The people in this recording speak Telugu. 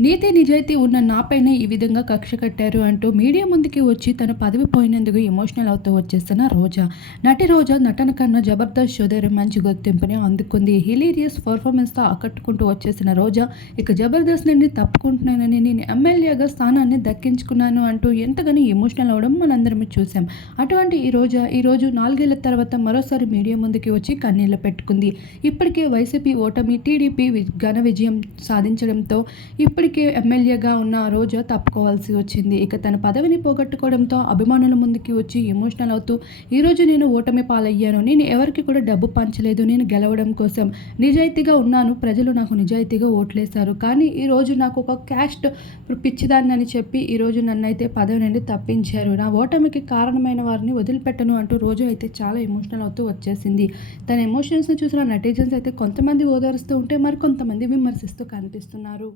నీతి నిజాయితీ ఉన్న నాపైనే ఈ విధంగా కక్ష కట్టారు అంటూ మీడియా ముందుకి వచ్చి తన పదవి పోయినందుకు ఎమోషనల్ అవుతూ వచ్చేస్తున్న రోజా. నటి రోజా నటన కన్నా జబర్దస్త్ షోదరి మంచి గుర్తింపుని అందుకుంది. హిలీరియస్ పర్ఫార్మెన్స్తో ఆకట్టుకుంటూ వచ్చేసిన రోజా ఇక జబర్దస్త్ నుండి తప్పుకుంటున్నానని నేను ఎమ్మెల్యేగా స్థానాన్ని దక్కించుకున్నాను అంటూ ఎంతగానో ఎమోషనల్ అవడం మనందరం చూసాం అటువంటి ఈ రోజా ఈ రోజు నాలుగేళ్ళ తర్వాత మరోసారి మీడియా ముందుకి వచ్చి కన్నీళ్ళు పెట్టుకుంది. ఇప్పటికే వైసీపీ ఓటమి టీడీపీ ఘన విజయం సాధించడంతో ఇప్పటికే ఎమ్మెల్యేగా ఉన్న రోజా తప్పుకోవాల్సి వచ్చింది. ఇక తన పదవిని పోగొట్టుకోవడంతో అభిమానుల ముందుకి వచ్చి ఎమోషనల్ అవుతూ ఈరోజు నేను ఓటమి పాలయ్యాను. నేను ఎవరికి కూడా డబ్బు పంచలేదు. నేను గెలవడం కోసం నిజాయితీగా ఉన్నాను. ప్రజలు నాకు నిజాయితీగా ఓట్లేశారు. కానీ ఈరోజు నాకు ఒక క్యాస్ట్ పిచ్చిదాన్ని అని చెప్పి ఈరోజు నన్నైతే పదవి నుండి తప్పించారు. నా ఓటమికి కారణమైన వారిని వదిలిపెట్టను అంటూ రోజు అయితే చాలా ఎమోషనల్ అవుతూ వచ్చేసింది. తన ఎమోషన్స్ని చూసిన నెటిజన్స్ అయితే కొంతమంది ఓదారుస్తూ ఉంటే మరి కొంతమంది విమర్శిస్తూ కనిపిస్తున్నారు.